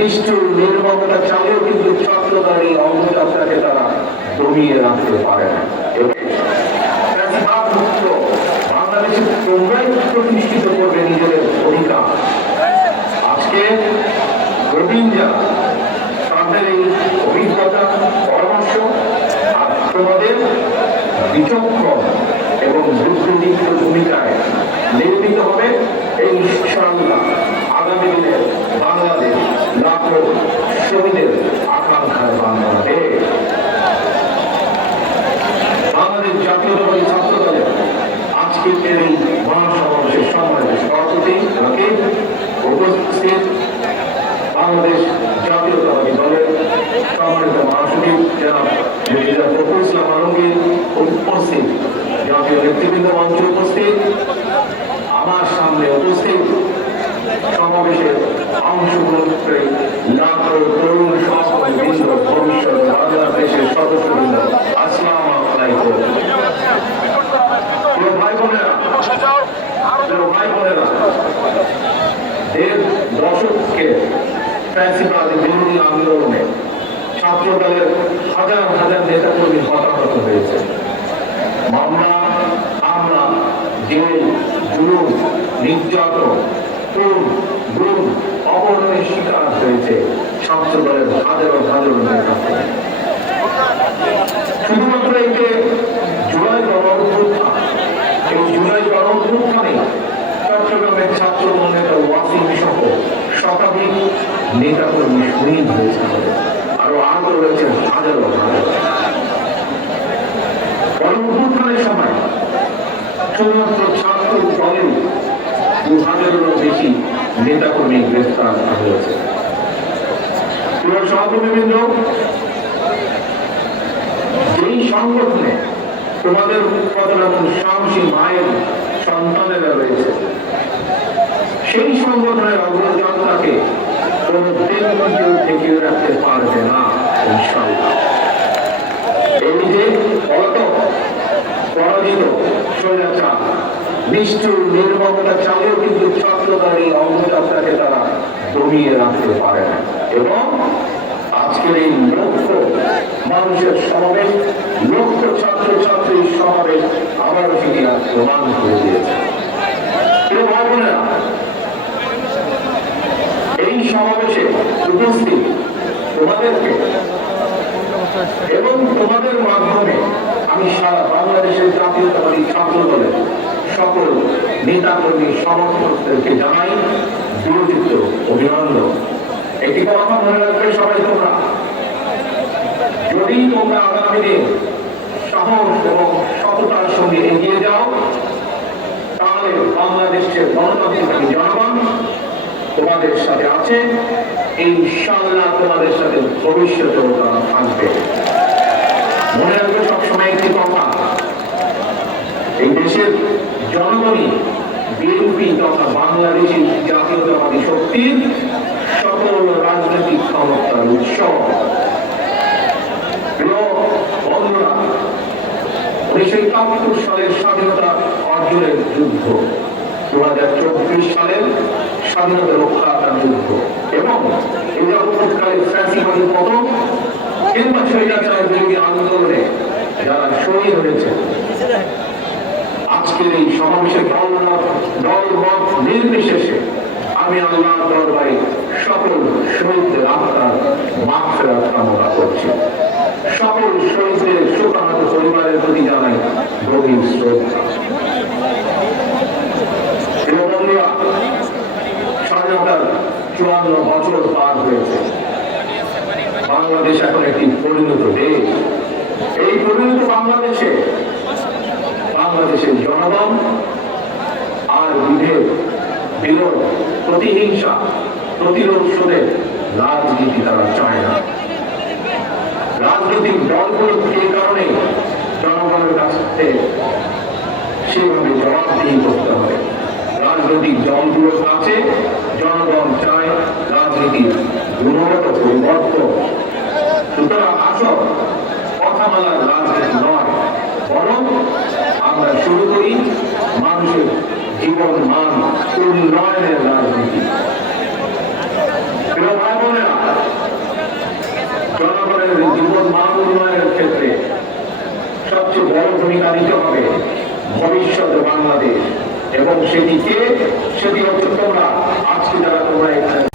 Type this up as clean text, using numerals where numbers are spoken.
নিষ্ঠুর নির্মমতা চালিয়েও কিন্তু ছাত্রদের এই অগ্রযাত্রাকে তারা দমিয়ে রাখতে পারে না। বাংলাদেশে তোমরাই প্রতিষ্ঠিত করবে নিজেদের অধিকার। আজকে প্রবীণ যারা তাদের এই অভিজ্ঞতা পরামর্শ আর তোমাদের বিচক্ষণ এবং বুদ্ধিদীপ্ত ভূমিকায় নির্মিত হবে এই ইনশাআল্লাহ আগামী দিনে বাংলাদেশ লাখো শহীদের আকাঙ্ক্ষার বাংলাদেশ। বাংলাদেশ জাতীয়তাবাদী ছাত্র দলের আজকের এই মহাসমাবেশের সম্মানিত সভাপতি উপস্থিত বাংলাদেশ জাতীয়তাবাদী দলের সম্মানিত মহাসচিব জনাব মির্জা ফখরুল ইসলাম আলমগীর উপস্থিত, জাতীয় নেতৃবৃন্দ মঞ্চে উপস্থিত, আমার সামনে উপস্থিত সমাবেশে অংশগ্রহণ করে লাখো তরুণ সমাজবৃন্দ, ভবিষ্যৎ বাংলাদেশের সদস্যবৃন্দ, আসসালামু আলাইকুম। ভাই বোনেরা, দেড় দশককে ফ্যাসিবাদী বিরোধী আন্দোলনে ছাত্র দলের হাজার হাজার নেতা কর্মী হতাহত হয়েছে। মামলা, হামলা, জেল, জুলুম, নির্যাতন, খুন, গুম, অপহরণের শিকার হয়েছে ছাত্র দলের হাজারো হাজারো নেতা কর্মী। শুধুমাত্র এতে জুলাই গণঅভ্যুত্থান, এই জুলাই গণঅভ্যুত্থানে চট্টগ্রামের ছাত্র নেতা ওয়াসিম সহ শতাধিক নেতা কর্মী শহীদ হয়েছে, আরো আহত রয়েছে হাজারো হাজার। গণঅভ্যুত্থানের সময় শুধুমাত্র ছাত্র দলের ২,০০০-এরও বেশি নেতা কর্মী গ্রেফতার হয়েছে। সহকর্মীবৃন্দ, যেই সংগঠনে তোমাদের কত রকম সাহসী মায়ের সন্তানেরা রয়েছে, সেই সংগঠনের অগ্রযাত্রাকে কোন কেউ ঠেকিয়ে রাখতে পারবে না ইনশাআল্লাহ। এই যে পরাজিত স্বৈরাচার নিষ্ঠুর নির্মমতা চালিয়েও কিন্তু ছাত্রদের এই অগ্রযাত্রাকে তারা দমিয়ে রাখতে পারে না। এবং আজকের এই লক্ষ মানুষের সমাবেশ, লক্ষ ছাত্র ছাত্রীর সমাবেশ আবারও সেটি প্রমাণ করে দিয়েছে। ভাই বোনেরা, এই সমাবেশে উপস্থিত তোমাদেরকে এবং তোমাদের মাধ্যমে আমি সারা বাংলাদেশের জাতীয়তাবাদী ছাত্র দলের সকল নেতা কর্মী সমর্থকদেরকে জানাই বিরোচিত অভিনন্দন। একটি কথা মনে রাখবে সবাই, তোমরা যদি তোমরা আগামী দিন সাহস এবং সততার সঙ্গে এগিয়ে যাও, তাহলে বাংলাদেশের গণতান্ত্রিক জনগণ তোমাদের সাথে আছে, ইনশাআল্লাহ তোমাদের সাথে ভবিষ্যতেও তারা থাকবে। মনে রাখবে সবসময় একটি কথা, এই দেশের জনগণই বিএনপি তথা বাংলাদেশি জাতীয়তাবাদী শক্তির সকল রাজনৈতিক ক্ষমতার উৎস। প্রিয় বন্ধুরা, 1971 সালের স্বাধীনতা অর্জনের যুদ্ধ, 2024 সালের স্বাধীনতা রক্ষার যুদ্ধ এবং এই যাবৎকালের ফ্যাসিবাদী পতন কিংবা স্বৈরাচার বিরোধী আন্দোলনে যারা শহীদ হয়েছে, আজকের এই সমাবেশের দলমত নির্বিশেষে আমি আল্লাহর দরবারে সকল শহীদদের আত্মার মাগফিরাত কামনা করছি। সকল শহীদদের শোকাহত পরিবারের প্রতি জানাই গভীর শ্রদ্ধা। স্বাধীনতার 54 বছর পার হয়েছে, বাংলাদেশ এখন একটি পরিণত দেশ। এই পরিণত বাংলাদেশের জনগণ আর বিভেদ, বিরোধ, প্রতিহিংসা, প্রতিরোধের রাজনীতি তারা চায় না। রাজনৈতিক দলগুলো এই কারণে জনগণের কাছে সেভাবে জবাবদিহি করতে হবে। রাজনৈতিক দলগুলোর কাছে জনগণ চায় রাজনীতির গুণগত পরিবর্তন। সুতরাং আসল কথা বলার রাজনীতি নয়, বরং আমরা শুরু করি মানুষের জীবন মান উন্নয়নের রাজনীতি। প্রিয় ভাই বোনেরা, জনগণের জীবন মান উন্নয়নের ক্ষেত্রে সবচেয়ে বড় ভূমিকা নিতে হবে ভবিষ্যৎ বাংলাদেশ, এবং সেটি হচ্ছে তোমরা, আজকে যারা তোমরা এখানে